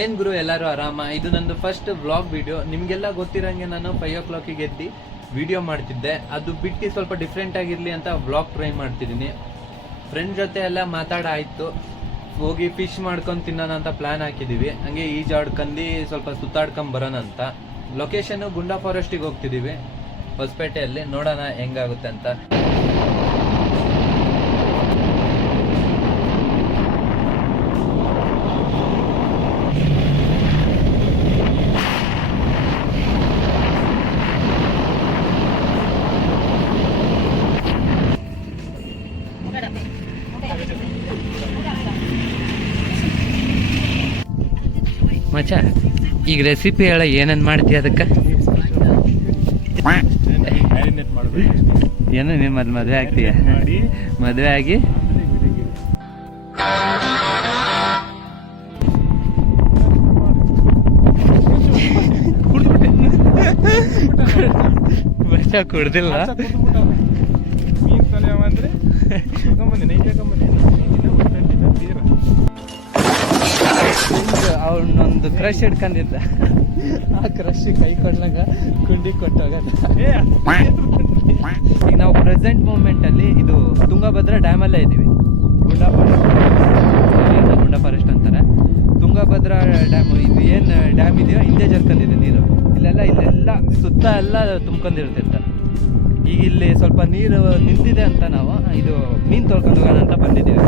ಏನ್ ಗುರು ಎಲ್ಲರೂ ಆರಾಮ. ಇದು ನಂದು ಫಸ್ಟ್ ವ್ಲಾಗ್ ವಿಡಿಯೋ. ನಿಮ್ಗೆಲ್ಲ ಗೊತ್ತಿರಂಗೆ ನಾನು 5 o'clock ಎದ್ದು ವಿಡಿಯೋ ಮಾಡ್ತಿದ್ದೆ. ಅದು ಬಿಟ್ಟು ಸ್ವಲ್ಪ ಡಿಫ್ರೆಂಟ್ ಆಗಿರ್ಲಿ ಅಂತ ವ್ಲಾಗ್ ಟ್ರೈ ಮಾಡ್ತಿದ್ದೀನಿ. ಫ್ರೆಂಡ್ ಜೊತೆ ಎಲ್ಲ ಮಾತಾಡಾಯ್ತು, ಹೋಗಿ ಫಿಶ್ ಮಾಡ್ಕೊಂಡು ತಿನ್ನೋಣ ಅಂತ ಪ್ಲಾನ್ ಹಾಕಿದೀವಿ. ಹಂಗೆ ಈಜಾಡ್ಕೊಂಡು ಸ್ವಲ್ಪ ಸುತ್ತಾಡ್ಕೊಂಡ್ ಬರೋಣ ಅಂತ. ಲೊಕೇಶನ್ ಗುಂಡಾ ಫಾರೆಸ್ಟಿಗೆ ಹೋಗ್ತಿದೀವಿ, ಹೊಸಪೇಟೆಯಲ್ಲಿ. ನೋಡೋಣ ಹೆಂಗಾಗುತ್ತೆ ಅಂತ. ಮಚ್ಚ, ಈಗ ರೆಸಿಪಿ ಹೇಳ, ಏನೇನು ಮಾಡ್ತೀಯ ಅದಕ್ಕೆ? ಏನು ನೀನು ಮದುವೆ ಆಗ್ತೀಯ? ಮದುವೆ ಆಗಿ ಮಚ್ಚ ಕುಡ್ದಿಲ್ಲ. ಅವನೊಂದು ಕ್ರಶ್ ಹಿಡ್ಕೊಂಡಿದ್ದ, ಆ ಕ್ರಶ್ ಕೈ ಕೊಡ್ಲಾಗ ಕುಂಡಿ ಕೊಟ್ಟೋಗಲ್ಲ. ಈಗ ನಾವು ಪ್ರೆಸೆಂಟ್ ಮೂಮೆಂಟ್ ಅಲ್ಲಿ ಇದು ತುಂಗಭದ್ರಾ ಡ್ಯಾಮಲ್ಲೇ ಇದ್ದೀವಿ. ಗುಂಡಾ ಫಾರೆಸ್ಟ್ ಅಂತಾರೆ. ತುಂಗಭದ್ರಾ ಡ್ಯಾಮ್, ಇದು ಏನು ಡ್ಯಾಮ್ ಇದೆಯೋ ಹಿಂದೆ ಜರ್ಕೊಂಡಿದೆ ನೀರು. ಇಲ್ಲೆಲ್ಲ ಸುತ್ತ ಎಲ್ಲ ತುಂಬ್ಕೊಂಡಿರುತ್ತೆ. ಈಗ ಇಲ್ಲಿ ಸ್ವಲ್ಪ ನೀರು ನಿಂತಿದೆ ಅಂತ ನಾವು ಇದು ಮೀನು ತೊಳ್ಕೊಂಡು ಹೋಗೋಣ ಅಂತ ಬಂದಿದ್ದೀವಿ.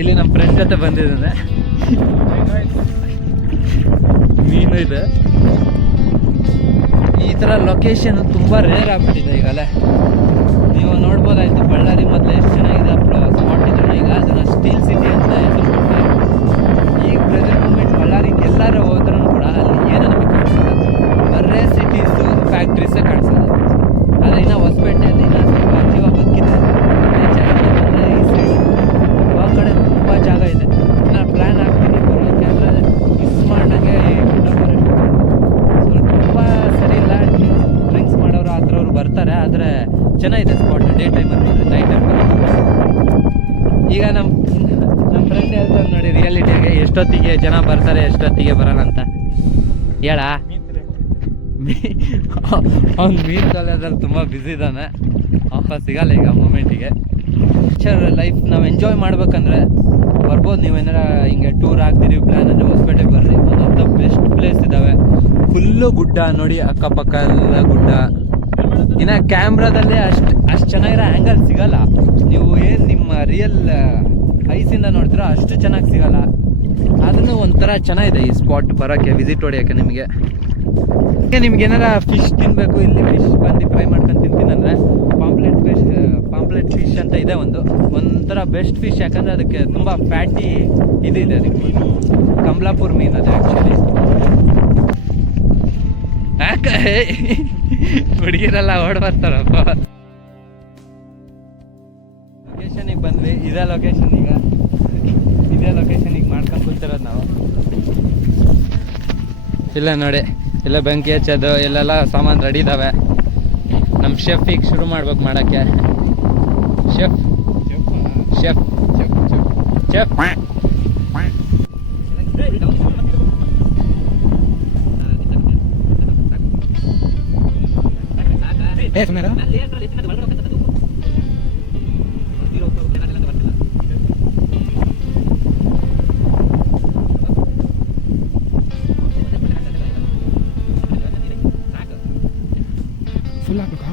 ಇಲ್ಲಿ ನಮ್ಮ ಫ್ರೆಂಡ್ ಜೊತೆ ಬಂದಿದ್ದಾನೆ. ಮೀನು ಇದೆ. ಈ ಥರ ಲೊಕೇಶನ್ ತುಂಬ ರೇರ್ ಆಗ್ಬಿಟ್ಟಿದೆ ಈಗಲೇ. ನೀವು ನೋಡ್ಬೋದಾಯ್ತು, ಬಳ್ಳಾರಿ ಮೊದಲು ಎಷ್ಟು ಚೆನ್ನಾಗಿದೆ ಸ್ಪಾಟ್ ಇದ್ರು, ಈಗ ಅದನ್ನು ಸ್ಟೀಲ್ ಸಿಟಿ ಅಂತ ಹೆಸರು ಕೊಡ್ತಾರೆ. ಈಗ ಪ್ರೆಸೆಂಟ್ ಮೂಮೆಂಟ್ ಬಳ್ಳಾರಿಗೆ ಎಲ್ಲರೂ ಹೋದ್ರೂ ಕೂಡ ಅಲ್ಲಿ ಏನು ನಮಗೆ ಕಾಣಿಸಲ್ಲ, ಬರೇ ಸಿಟೀಸು ಫ್ಯಾಕ್ಟ್ರೀಸೇ ಕಾಣಿಸಲ್ಲ. ಆದರೆ ಇನ್ನು ಹೊಸಪೇಟೆಯಲ್ಲಿ ಇನ್ನೂ ಸ್ವಲ್ಪ ಜೀವ ಬದುಕಿದೆ. ಬಂದರೆ ಈ ಸೈಡ್ ಆ ಕಡೆ ತುಂಬ ಜಾಗ ಇದೆ. ನಾನು ಪ್ಲ್ಯಾನ್ ಆಗ್ತೀನಿ ಬರೋಕ್ಕೆ, ಅಂದರೆ ಮಿಸ್ ಮಾಡ್ದಂಗೆ ಸ್ವಲ್ಪ ಸರಿ ಇಲ್ಲ. ಡ್ರಿಂಕ್ಸ್ ಮಾಡೋರು ಆ ಥರವ್ರು ಬರ್ತಾರೆ, ಆದರೆ ಚೆನ್ನಾಗಿದೆ ಸ್ಪಾಟ್. ಡೇ ಟೈಮಲ್ಲಿ ನೈಟ್ ಟೈಮ್. ಈಗ ನಮ್ಮ ಫ್ರೆಂಡ್ ಹೇಳ್ತಾರೆ ನೋಡಿ ರಿಯಾಲಿಟಿಗೆ, ಎಷ್ಟೊತ್ತಿಗೆ ಜನ ಬರ್ತಾರೆ ಎಷ್ಟೊತ್ತಿಗೆ ಬರೋಣ ಅಂತ ಹೇಳ. ಅವ್ನು ಮೀನು ತೊಳೆಯೋದ್ರಲ್ಲಿ ತುಂಬ ಬ್ಯುಸಿ ಇದ್ದಾನೆ, ವಾಪಸ್ ಸಿಗಲ್ಲ ಈಗ ಮೂಮೆಂಟಿಗೆ. ಲೈಫ್ ನಾವು ಎಂಜಾಯ್ ಮಾಡ್ಬೇಕಂದ್ರೆ ಬರ್ಬೋದು. ನೀವೇನಾರ ಹಿಂಗೆ ಟೂರ್ ಆಗ್ತಿದ್ದೀವಿ ಪ್ಲ್ಯಾನ್ ಅಂದರೆ ಹೊಸಪೇಟೆಗೆ ಬರ್ರಿ. One of the best place ಇದ್ದಾವೆ. ಫುಲ್ಲು ಗುಡ್ಡ ನೋಡಿ, ಅಕ್ಕಪಕ್ಕ ಎಲ್ಲ ಗುಡ್ಡ. ಇನ್ನು ಕ್ಯಾಮ್ರಾದಲ್ಲೇ ಅಷ್ಟು ಚೆನ್ನಾಗಿರೋ ಆ್ಯಂಗಲ್ ಸಿಗಲ್ಲ. ನೀವು ಏನು ನಿಮ್ಮ ರಿಯಲ್ ಐಸಿಂದ ನೋಡ್ತೀರೋ ಅಷ್ಟು ಚೆನ್ನಾಗಿ ಸಿಗಲ್ಲ. ಆದ್ರೂ ಒಂಥರ ಚೆನ್ನಾಗಿದೆ ಈ ಸ್ಪಾಟ್ ಬರೋಕ್ಕೆ, ವಿಸಿಟ್ ಹೊಡಿಯೋಕ್ಕೆ. ನಿಮ್ಗೆ ಏನಾರ ಫಿಶ್ ತಿನ್ನಬೇಕು, ಇಲ್ಲಿ ಫಿಶ್ ಬಂದು ಫ್ರೈ ಮಾಡ್ಕೊಂಡು ತಿಂತೀನಂದರೆ ಪಾಂಪ್ಲೆಟ್ ಫಿಶ್ ಅಂತ ಇದೆ ಒಂಥರ ಬೆಸ್ಟ್ ಫಿಶ್. ಯಾಕಂದರೆ ಅದಕ್ಕೆ ತುಂಬ ಫ್ಯಾಟಿ ಇದೆ ಅದಕ್ಕೆ. ಕಮಲಾಪುರ್ ಮೀನು ಅದು ಆ್ಯಕ್ಚುಲಿ. ಯಾಕೆ ಹುಡುಗಿರೆಲ್ಲ ಓಡ್ ಬರ್ತಾರಪ್ಪ. ಲೊಕೇಶನಿಗೆ ಬಂದ್ವಿ. ಇದೇ ಲೊಕೇಶನ್ ಈಗ ಮಾಡ್ಕೊಂಡು ಕೂತಿರೋದು ನಾವು. ಇಲ್ಲ ನೋಡಿ, ಇಲ್ಲ ಬೆಂಕಿ ಹಚ್ಚೋದು, ಇಲ್ಲೆಲ್ಲ ಸಾಮಾನು ರೆಡಿ ಇದ್ದಾವೆ. ನಮ್ಮ ಶೆಫ್ ಈಗ ಶುರು ಮಾಡ್ಬೇಕು ಮಾಡೋಕ್ಕೆ. ಶೆಫ್ ಫುಲ್ ಹಾಕ್ಬೇಕಾ?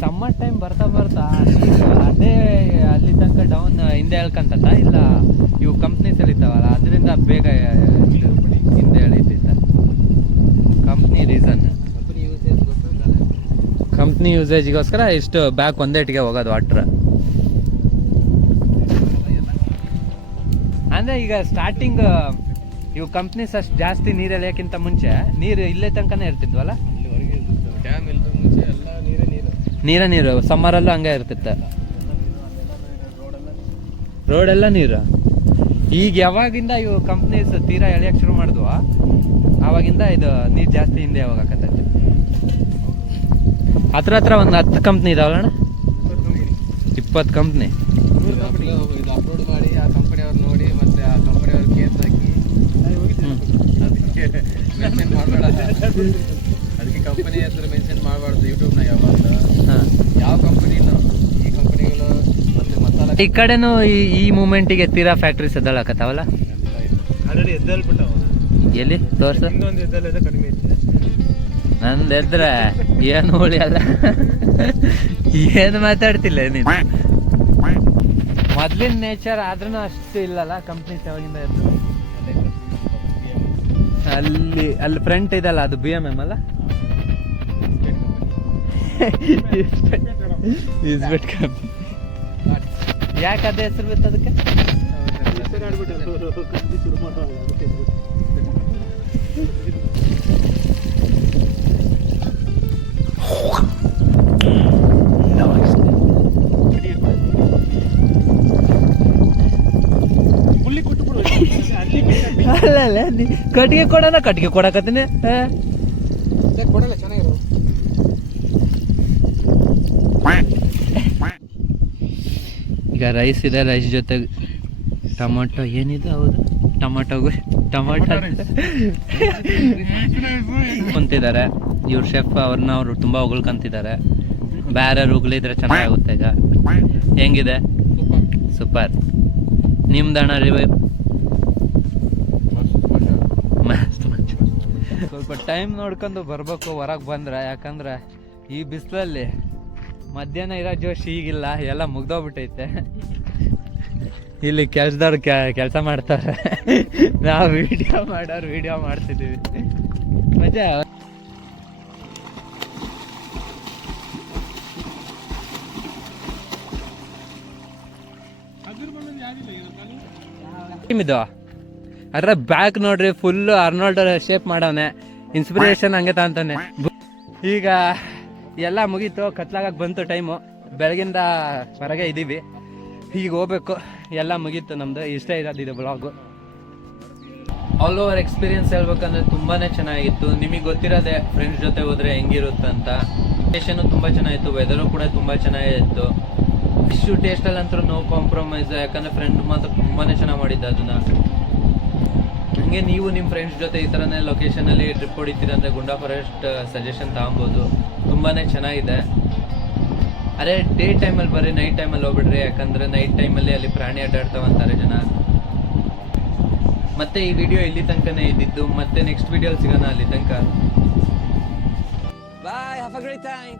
ಸಮ್ಮರ್ ಟೈಮ್ ಬರ್ತಾ ಬರ್ತಾ ಅದೇ ಅಲ್ಲಿ ತನಕ ಡೌನ್ ಹಿಂದೆ ಹೇಳ್ಕಂತ ಇಲ್ಲ ಇವು ಕಂಪ್ನೀಸ್ ಇರ್ತಾವಲ್ಲ ಅದರಿಂದ ಬೇಗ ಹಿಂದೆ ಎಳೀತೈತ. ಕಂಪ್ನಿ ರೀಸನ್, ಕಂಪ್ನಿ ಯೂಸೇಜ್ಗೋಸ್ಕರ ಇಷ್ಟು ಬ್ಯಾಕ್ ಒಂದೇಟಿಗೆ ಹೋಗೋದು ವಾಟ್ರ್. ಅಂದರೆ ಈಗ ಸ್ಟಾರ್ಟಿಂಗ್ ಇವು ಕಂಪ್ನೀಸ್ ಅಷ್ಟು ಜಾಸ್ತಿ ನೀರು ಎಳೆಯೋಕ್ಕಿಂತ ಮುಂಚೆ ನೀರು ಇಲ್ಲೇ ತನಕನೇ ಇರ್ತಿದ್ವಲ್ಲ, ನೀರು ಸಮ್ಮರಲ್ಲೂ ಹಂಗೆ ಇರ್ತಿತ್ತು, ರೋಡೆಲ್ಲ ನೀರು. ಈಗ ಯಾವಾಗಿಂದ ಇವು ಕಂಪ್ನೀಸ್ ತೀರಾ ಎಳೆಯೋಕೆ ಶುರು ಮಾಡಿದ್ವು ಆವಾಗಿಂದ ಇದು ನೀರು ಜಾಸ್ತಿ ಹಿಂದೆ ಹೋಗಕತ್ತೈತಿ. ಹತ್ರ ಒಂದು 10 ಕಂಪ್ನಿ ಇದಾವಲ್ಲ, 20 ಕಂಪ್ನಿ. ಅಪ್ಲೋಡ್ ಮಾಡಿ ಆ ಕಂಪನಿಯವ್ರು ನೋಡಿ ಮತ್ತೆ ಆ ಕಂಪನಿಯವ್ರು ಕೇಸ್ ಹಾಕಿ ಮೆನ್ಷನ್ ಮಾಡಬೇಡ, ಅದಕ್ಕೆ ಕಂಪನಿ ಹೆಸರು ಮೆನ್ಷನ್ ಮಾಡಬಾರ್ದು ಯೂಟ್ಯೂಬ್ನ ಯಾವಾಗ. ಯಾವ ಕಂಪನಿನೂ ಈ ಕಂಪನಿಗಳು ಮತ್ತೆ ಮಸಾಲ ಈ ಕಡೆನೂ ಈ ಮೂಮೆಂಟಿಗೆ ತೀರಾ ಫ್ಯಾಕ್ಟ್ರೀಸ್ ಎದ್ದಳಕತ್ತಾವಲ್ಲ. ಆಲ್ರೆಡಿ ಎದ್ದೇಳ್ಬಿಟ್ಟವ. ಎಲ್ಲಿ ತೋರ್ಸ, ಇನ್ನೊಂದು ಎದ್ದಲ್ಲ ಕಡಿಮೆ ಐತೆ. ನಂದು ಎದ್ರೆ ಏನು ಉಳಿಯಲ್ಲ. ಏನು ಮಾತಾಡ್ತಿಲ್ಲ ನೀನು. ಮೊದ್ಲಿನ ನೇಚರ್ ಆದ್ರೂ ಅಷ್ಟು ಇಲ್ಲಲ್ಲ ಕಂಪ್ನೀಸ್ ಯಾವಾಗಿಂದ ಇರ್ತದೆ. ಅಲ್ಲಿ ಫ್ರಂಟ್ ಇದಲ್ಲ ಅದು BMM ಅಲ್ಲ, ಇಸ್ಬೆಟ್ ಕಂಪ್ನಿ. ಯಾಕೆ ಅದೇ ಹೆಸರು ಬಿತ್ತು ಅದಕ್ಕೆ? ಅಲ್ಲ ಕಟ್ಟಿಗೆ ಕೊಡೋಣ, ಕಟ್ಟಿಗೆ ಕೊಡಕತ್ತೀನಿ. ಕೊಡಲ್ಲ, ಚೆನ್ನಾಗಿರೋ. ಈಗ ರೈಸ್ ಇದೆ, ರೈಸ್ ಜೊತೆಗೆ ಟೊಮೊಟೊ ಏನಿದೆ, ಹೌದು ಟೊಮೊಟೊ ಕುಂತಿದ್ದಾರೆ ಇವ್ರ ಶೆಫ್. ಅವ್ರು ತುಂಬ ಹೊಗಳ್ಕೊಂತಿದ್ದಾರೆ. ಬೇರೆ ಉಗ್ಲಿದ್ರೆ ಚೆನ್ನಾಗುತ್ತೆ. ಈಗ ಹೆಂಗಿದೆ? ಸೂಪರ್. ನಿಮ್ದಣ್ಣ ರಿವ್ಯೂ? ಸ್ವಲ್ಪ ಟೈಮ್ ನೋಡ್ಕೊಂಡು ಬರ್ಬೇಕು ಹೊರಗೆ ಬಂದ್ರೆ, ಯಾಕಂದ್ರೆ ಈ ಬಿಸಿಲಲ್ಲಿ ಮಧ್ಯಾಹ್ನ ಇರೋ ಜೋಶ್ ಈಗಿಲ್ಲ, ಎಲ್ಲ ಮುಗ್ದೋಗ್ಬಿಟ್ಟೈತೆ. ಇಲ್ಲಿ ಕೆಲ್ಸದವ್ರು ಕೆಲಸ ಮಾಡ್ತಾರೆ, ನಾವು ವಿಡಿಯೋ ಮಾಡ್ತಿದ್ದೀವಿ. ಮಜಾ. ಇದು ಅದ್ರ ಬ್ಯಾಕ್ ನೋಡ್ರಿ, ಫುಲ್ ಅರ್ನಾಲ್ಡ್ ಶೇಪ್ ಮಾಡವನೆ. ಇನ್ಸ್ಪಿರೇಷನ್ ಹಂಗೆ ತಾಂತಾನೆ. ಈಗ ಎಲ್ಲ ಮುಗೀತು, ಕತ್ಲಾಗಕ್ಕೆ ಬಂತು ಟೈಮು. ಬೆಳಗಿಂದ ಹೊರಗೆ ಇದ್ದೀವಿ, ಈಗ ಹೋಗ್ಬೇಕು. ಎಲ್ಲ ಮುಗೀತು ನಮ್ದು. ಇಷ್ಟೇ ಇರೋದಿದೆ ಬ್ಲಾಗು. ಆಲ್ ಓವರ್ ಎಕ್ಸ್ಪೀರಿಯನ್ಸ್ ಹೇಳ್ಬೇಕಂದ್ರೆ ತುಂಬಾ ಚೆನ್ನಾಗಿತ್ತು. ನಿಮಗೆ ಗೊತ್ತಿರೋದೆ ಫ್ರೆಂಡ್ಸ್ ಜೊತೆ ಹೋದ್ರೆ ಹೆಂಗಿರುತ್ತಂತ. ಲೊಕೇಶನು ತುಂಬ ಚೆನ್ನಾಗಿತ್ತು, ವೆದರು ಕೂಡ ತುಂಬ ಚೆನ್ನಾಗಿತ್ತು. ಫಿಶು ಟೇಸ್ಟಲ್ಲಂತೂ ನೋ ಕಾಂಪ್ರಮೈಸ್, ಯಾಕಂದರೆ ಫ್ರೆಂಡ್ ಮಾತ್ರ ತುಂಬಾ ಚೆನ್ನಾಗಿ ಮಾಡಿದ್ದ ಅದನ್ನು. ಹಂಗೆ ನೀವು ನಿಮ್ಮ ಫ್ರೆಂಡ್ಸ್ ಜೊತೆ ಈ ಥರನೇ ಲೊಕೇಶನಲ್ಲಿ ಟ್ರಿಪ್ ಹೊಡಿತೀರಂದರೆ ಗುಂಡಾ ಫಾರೆಸ್ಟ್ ಸಜೆಷನ್ ತಗೊಬೋದು, ತುಂಬಾ ಚೆನ್ನಾಗಿದೆ. ಅದೇ ಡೇ ಟೈಮಲ್ಲಿ ಬರ್ರಿ, ನೈಟ್ ಟೈಮಲ್ಲಿ ಹೋಗ್ಬಿಡ್ರಿ, ಯಾಕಂದರೆ ನೈಟ್ ಟೈಮಲ್ಲಿ ಅಲ್ಲಿ ಪ್ರಾಣಿ ಅಡ್ಡಾಡ್ತಾವಂತಾರೆ ಜನ. ಮತ್ತೆ ಈ ವಿಡಿಯೋ ಇಲ್ಲಿ ತನಕನೇ ಇದ್ದಿದ್ದು, ಮತ್ತೆ ನೆಕ್ಸ್ಟ್ ವಿಡಿಯೋ ಸಿಗೋಣ. ಅಲ್ಲಿ ತನಕ ಬಾಯ್, ಹ್ಯಾವ್ ಅ ಗ್ರೇಟ್ ಟೈಮ್.